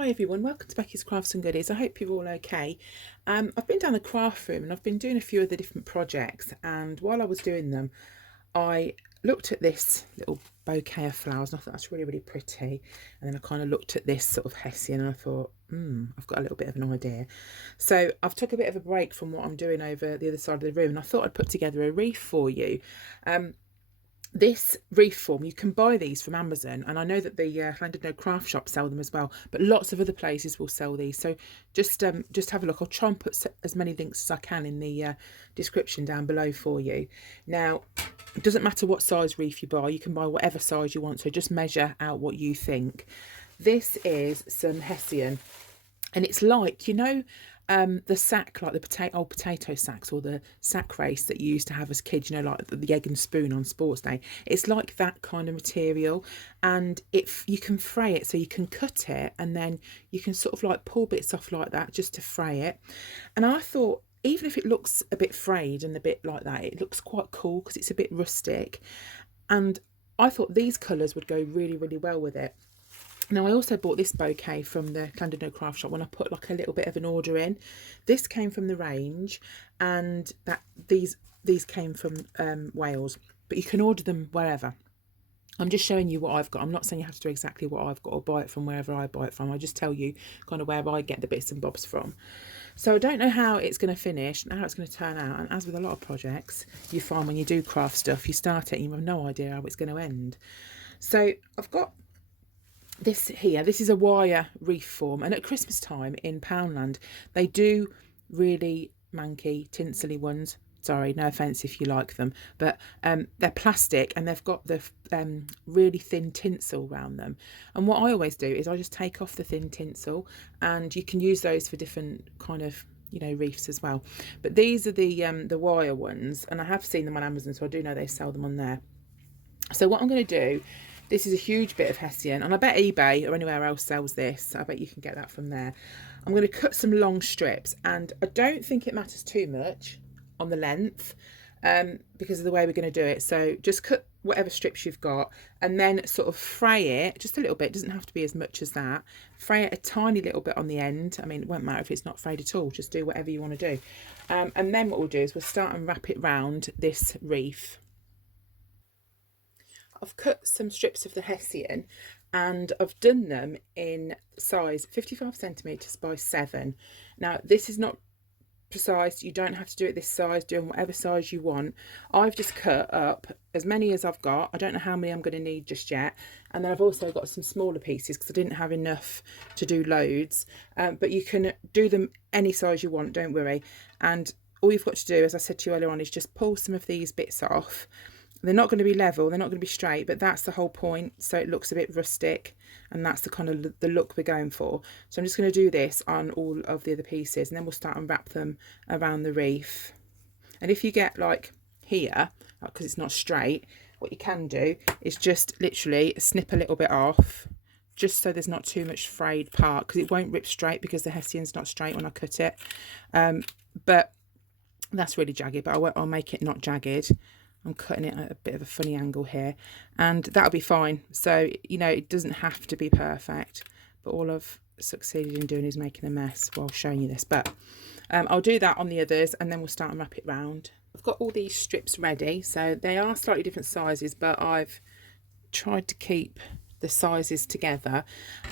Hi everyone, welcome to Becky's Crafts and Goodies. I hope you're all okay. I've been down the craft room and I've been doing a few of the different projects, and while I was doing them I looked at this little bouquet of flowers and I thought that's really pretty, and then I kind of looked at this sort of Hessian and I thought I've got a little bit of an idea. So I've took a bit of a break from what I'm doing over the other side of the room and I thought I'd put together a wreath for you. This wreath form, you can buy these from Amazon, and I know that the Landed No craft shop sell them as well, but lots of other places will sell these. So just have a look. I'll try and put as many links as I can in the description down below for you. Now, it doesn't matter what size wreath you buy, you can buy whatever size you want, so just measure out what you think. This is some Hessian, and it's like, you know, the sack, like the old potato sacks, or the sack race that you used to have as kids, you know, like the egg and spoon on sports day. It's like that kind of material, and you can fray it, so you can cut it and then you can sort of like pull bits off like that just to fray it. And I thought, even if it looks a bit frayed and a bit like that, it looks quite cool because it's a bit rustic, and I thought these colours would go really well with it. Now, I also bought this bouquet from the Landed No craft shop when I put like a little bit of an order in. This came from the range, and these came from Wales, but you can order them wherever. I'm just showing you what I've got. I'm not saying you have to do exactly what I've got or buy it from wherever I buy it from. I just tell you kind of where I get the bits and bobs from. So I don't know how it's going to finish, how it's going to turn out. And as with a lot of projects, you find when you do craft stuff, you start it and you have no idea how it's going to end. So I've got this here. This is a wire wreath form, and at Christmas time in Poundland they do really manky tinsely ones. Sorry, no offense if you like them, but they're plastic and they've got the really thin tinsel around them. And what I always do is I just take off the thin tinsel, and you can use those for different kind of, you know, wreaths as well. But these are the wire ones, and I have seen them on Amazon, so I do know they sell them on there. So what I'm going to do, this is a huge bit of Hessian, and I bet eBay or anywhere else sells this. I bet you can get that from there. I'm going to cut some long strips, and I don't think it matters too much on the length because of the way we're going to do it. So just cut whatever strips you've got and then sort of fray it just a little bit. It doesn't have to be as much as that. Fray it a tiny little bit on the end. I mean, it won't matter if it's not frayed at all. Just do whatever you want to do. And then what we'll do is we'll start and wrap it round this wreath. I've cut some strips of the Hessian, and I've done them in size 55 centimetres by 7. Now, this is not precise. You don't have to do it this size. Do whatever size you want. I've just cut up as many as I've got. I don't know how many I'm going to need just yet. And then I've also got some smaller pieces because I didn't have enough to do loads. But you can do them any size you want, don't worry. And all you've got to do, as I said to you earlier on, is just pull some of these bits off. They're not going to be level, they're not going to be straight, but that's the whole point. So it looks a bit rustic, and that's the kind of the look we're going for. So I'm just going to do this on all of the other pieces, and then we'll start and wrap them around the wreath. And if you get like here, because it's not straight, what you can do is just literally snip a little bit off, just so there's not too much frayed part, because it won't rip straight because the Hessian's not straight when I cut it. But that's really jagged, but I'll make it not jagged. I'm cutting it at a bit of a funny angle here, and that'll be fine. So, you know, it doesn't have to be perfect, but all I've succeeded in doing is making a mess while showing you this. But I'll do that on the others, and then we'll start and wrap it round. I've got all these strips ready, so they are slightly different sizes, but I've tried to keep the sizes together.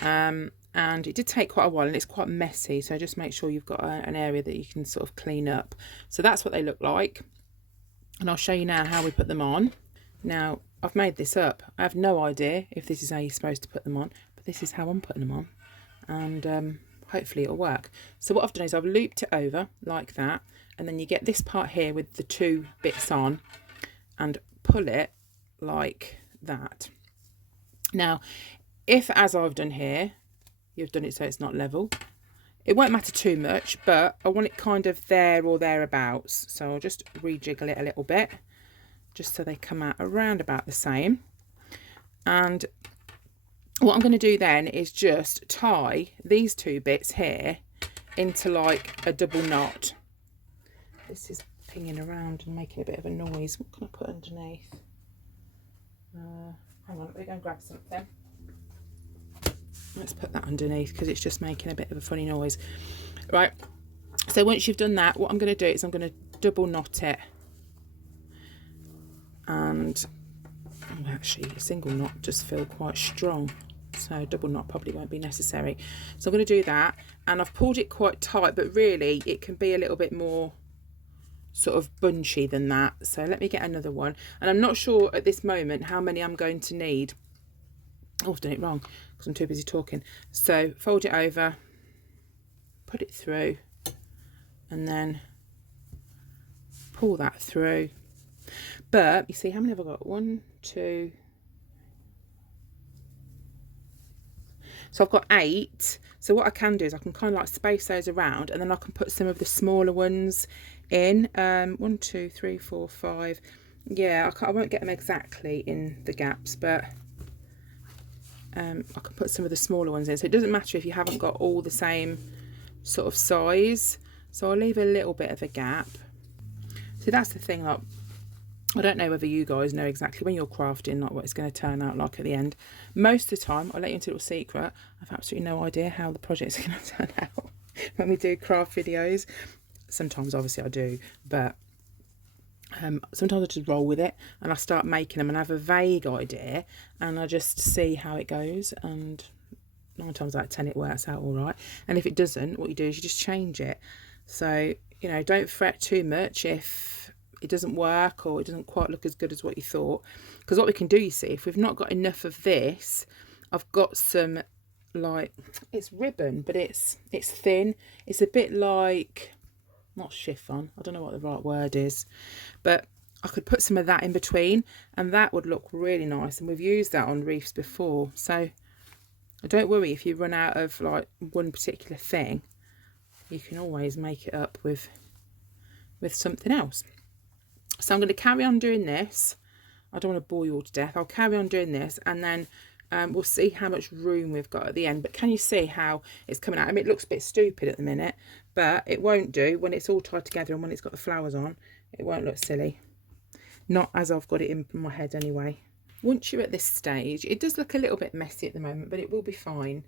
And it did take quite a while, and it's quite messy, so just make sure you've got an area that you can sort of clean up. So that's what they look like. And I'll show you now how we put them on. Now, I've made this up. I have no idea if this is how you're supposed to put them on, but this is how I'm putting them on. And hopefully it'll work. So what I've done is I've looped it over like that, and then you get this part here with the 2 bits on, and pull it like that. Now, if, as I've done here, you've done it so it's not level, it won't matter too much, but I want it kind of there or thereabouts. So I'll just rejiggle it a little bit, just so they come out around about the same. And what I'm going to do then is just tie these 2 bits here into like a double knot. This is pinging around and making a bit of a noise. What can I put underneath? Hang on, let me go and grab something. Let's put that underneath because it's just making a bit of a funny noise. Right, so once you've done that, what I'm going to do is I'm going to double knot it. And actually a single knot just feel quite strong, so double knot probably won't be necessary. So I'm going to do that, and I've pulled it quite tight, but really it can be a little bit more sort of bunchy than that. So let me get another one, and I'm not sure at this moment how many I'm going to need. Oh, I've done it wrong because I'm too busy talking. So fold it over, put it through, and then pull that through. But you see, how many have I got? 1, 2. So I've got 8. So what I can do is I can kind of like space those around, and then I can put some of the smaller ones in. 1, 2, 3, 4, 5. Yeah, I won't get them exactly in the gaps, but I can put some of the smaller ones in. So it doesn't matter if you haven't got all the same sort of size. So I'll leave a little bit of a gap. So that's the thing, like, I don't know whether you guys know exactly when you're crafting like what it's going to turn out like at the end. Most of the time, I'll let you into a little secret, I've absolutely no idea how the project's going to turn out when we do craft videos. Sometimes obviously I do, but sometimes I just roll with it and I start making them and I have a vague idea and I just see how it goes, and 9 times out of 10 it works out all right. And if it doesn't, what you do is you just change it. So, you know, don't fret too much if it doesn't work or it doesn't quite look as good as what you thought, because what we can do, you see, if we've not got enough of this, I've got some, like, it's ribbon, but it's thin. It's a bit like, not chiffon, I don't know what the right word is, but I could put some of that in between and that would look really nice, and we've used that on wreaths before. So don't worry if you run out of like one particular thing, you can always make it up with something else. So I'm going to carry on doing this. I don't want to bore you all to death. I'll carry on doing this, and then we'll see how much room we've got at the end. But can you see how it's coming out? I mean, it looks a bit stupid at the minute, but it won't do when it's all tied together and when it's got the flowers on. It won't look silly. Not as I've got it in my head anyway. Once you're at this stage, it does look a little bit messy at the moment, but it will be fine.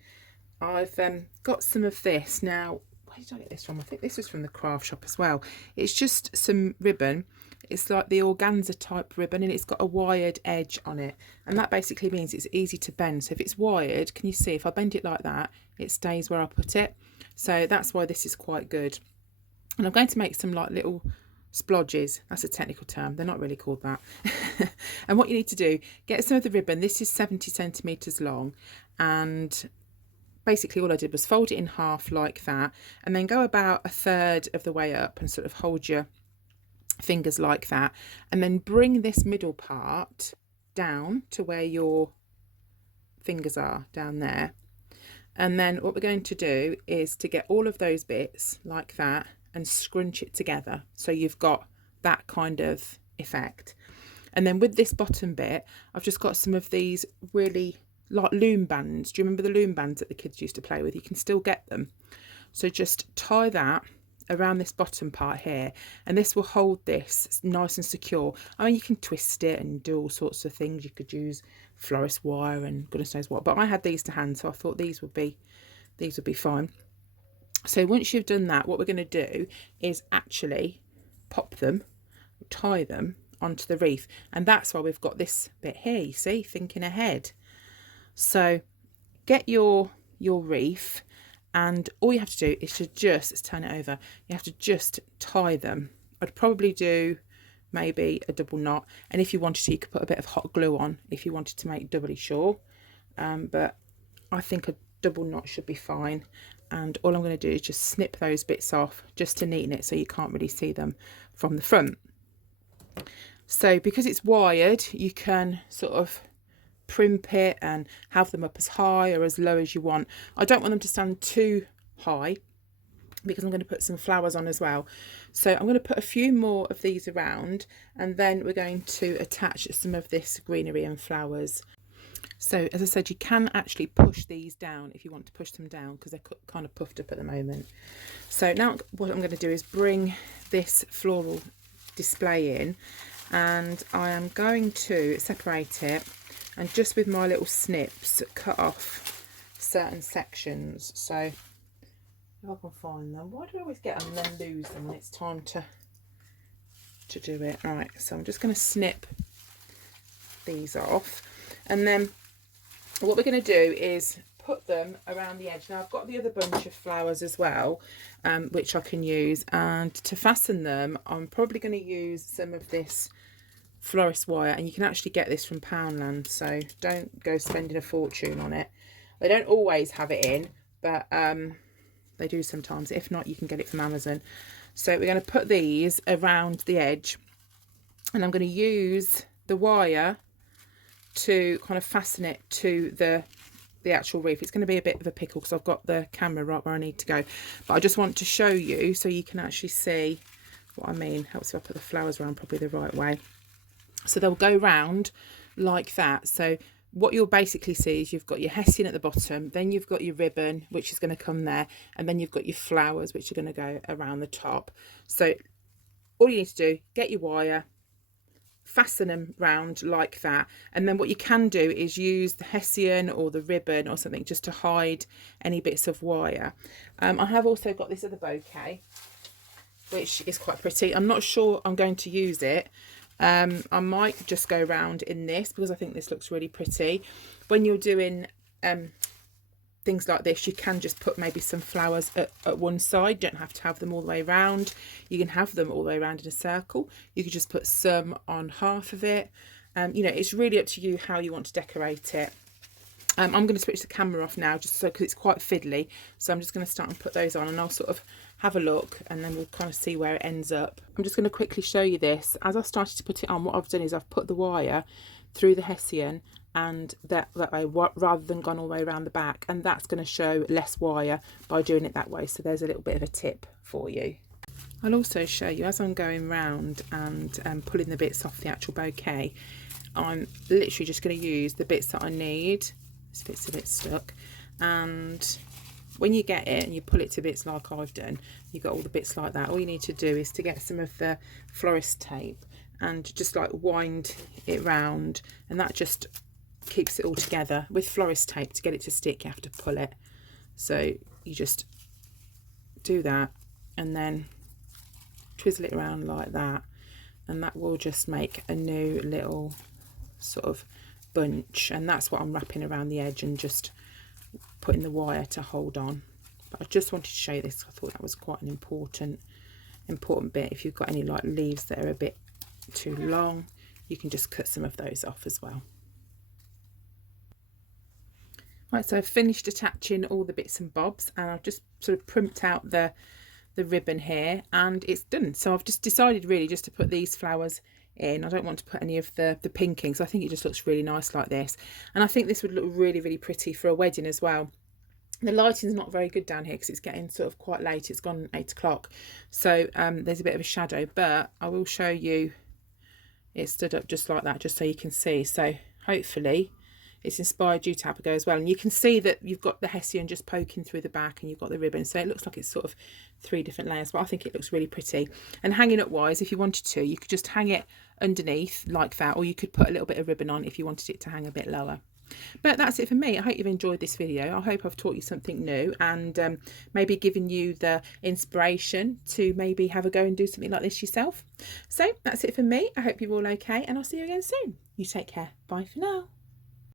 I've got some of this now. Where did I get this from? I think this was from the craft shop as well. It's just some ribbon. It's like the organza type ribbon, and it's got a wired edge on it, and that basically means it's easy to bend. So if it's wired, can you see, if I bend it like that, it stays where I put it. So that's why this is quite good. And I'm going to make some like little splodges. That's a technical term, they're not really called that. And what you need to do, get some of the ribbon. This is 70 centimeters long, and basically all I did was fold it in half like that, and then go about 1/3 of the way up and sort of hold your fingers like that, and then bring this middle part down to where your fingers are, down there. And then what we're going to do is to get all of those bits like that and scrunch it together, so you've got that kind of effect. And then with this bottom bit, I've just got some of these really like loom bands. Do you remember the loom bands that the kids used to play with? You can still get them. So just tie that around this bottom part here, and this will hold this nice and secure. I mean, you can twist it and do all sorts of things. You could use florist wire and goodness knows what, but I had these to hand, so I thought these would be fine. So once you've done that, what we're going to do is actually pop them, tie them onto the wreath, and that's why we've got this bit here, you see, thinking ahead. So get your wreath, and all you have to do is to just, let's turn it over, you have to just tie them. I'd probably do maybe a double knot, and if you wanted to, you could put a bit of hot glue on if you wanted to make doubly sure, but I think a double knot should be fine. And all I'm going to do is just snip those bits off just to neaten it so you can't really see them from the front. So because it's wired, you can sort of primp it and have them up as high or as low as you want. I don't want them to stand too high because I'm going to put some flowers on as well. So I'm going to put a few more of these around, and then we're going to attach some of this greenery and flowers. So as I said, you can actually push these down if you want to push them down, because they're kind of puffed up at the moment. So now what I'm going to do is bring this floral display in, and I am going to separate it and just with my little snips cut off certain sections. So if I can find them. Why do I always get them and then lose them when it's time to do it? Right, so I'm just going to snip these off, and then what we're going to do is put them around the edge. Now I've got the other bunch of flowers as well, which I can use, and to fasten them I'm probably going to use some of this florist wire, and you can actually get this from Poundland, so don't go spending a fortune on it. They don't always have it in, but they do sometimes. If not, you can get it from Amazon. So we're going to put these around the edge, and I'm going to use the wire to kind of fasten it to the actual wreath. It's going to be a bit of a pickle because I've got the camera right where I need to go, but I just want to show you so you can actually see what I mean. Helps if I put the flowers around probably the right way. So they'll go round like that. So what you'll basically see is you've got your Hessian at the bottom, then you've got your ribbon, which is going to come there, and then you've got your flowers, which are going to go around the top. So all you need to do, get your wire, fasten them round like that, and then what you can do is use the Hessian or the ribbon or something just to hide any bits of wire. I have also got this other bouquet, which is quite pretty. I'm not sure I'm going to use it. I might just go round in this because I think this looks really pretty. When you're doing things like this, you can just put maybe some flowers at one side. You don't have to have them all the way around. You can have them all the way around in a circle. You could just put some on half of it. You know, it's really up to you how you want to decorate it. I'm going to switch the camera off now just so because it's quite fiddly. So I'm just going to start and put those on, and I'll sort of have a look and then we'll kind of see where it ends up. I'm just going to quickly show you this. As I started to put it on, what I've done is I've put the wire through the Hessian, and that way, rather than gone all the way around the back, and that's going to show less wire by doing it that way. So there's a little bit of a tip for you. I'll also show you as I'm going round and pulling the bits off the actual bouquet, I'm literally just going to use the bits that I need. This bit's a bit stuck, and when you get it and you pull it to bits like I've done, you've got all the bits like that. All you need to do is to get some of the florist tape and just like wind it round, and that just keeps it all together. With florist tape, to get it to stick you have to pull it, so you just do that and then twizzle it around like that, and that will just make a new little sort of bunch, and that's what I'm wrapping around the edge and just putting the wire to hold on. But I just wanted to show you this. I thought that was quite an important bit. If you've got any like leaves that are a bit too long, you can just cut some of those off as well. Right, so I've finished attaching all the bits and bobs, and I've just sort of primped out the ribbon here, and it's done. So I've just decided really just to put these flowers in. I don't want to put any of the pinking, so I think it just looks really nice like this, and I think this would look really, really pretty for a wedding as well. The lighting's not very good down here because it's getting sort of quite late. It's gone 8 o'clock, so there's a bit of a shadow, but I will show you it stood up just like that, just so you can see. So hopefully it's inspired you to have a go as well. And you can see that you've got the Hessian just poking through the back, and you've got the ribbon, so it looks like it's sort of 3 different layers, but I think it looks really pretty. And hanging up wise, if you wanted to, you could just hang it underneath like that, or you could put a little bit of ribbon on if you wanted it to hang a bit lower. But that's it for me. I hope you've enjoyed this video. I hope I've taught you something new, and maybe given you the inspiration to maybe have a go and do something like this yourself. So that's it for me. I hope you're all okay, and I'll see you again soon. You take care. Bye for now.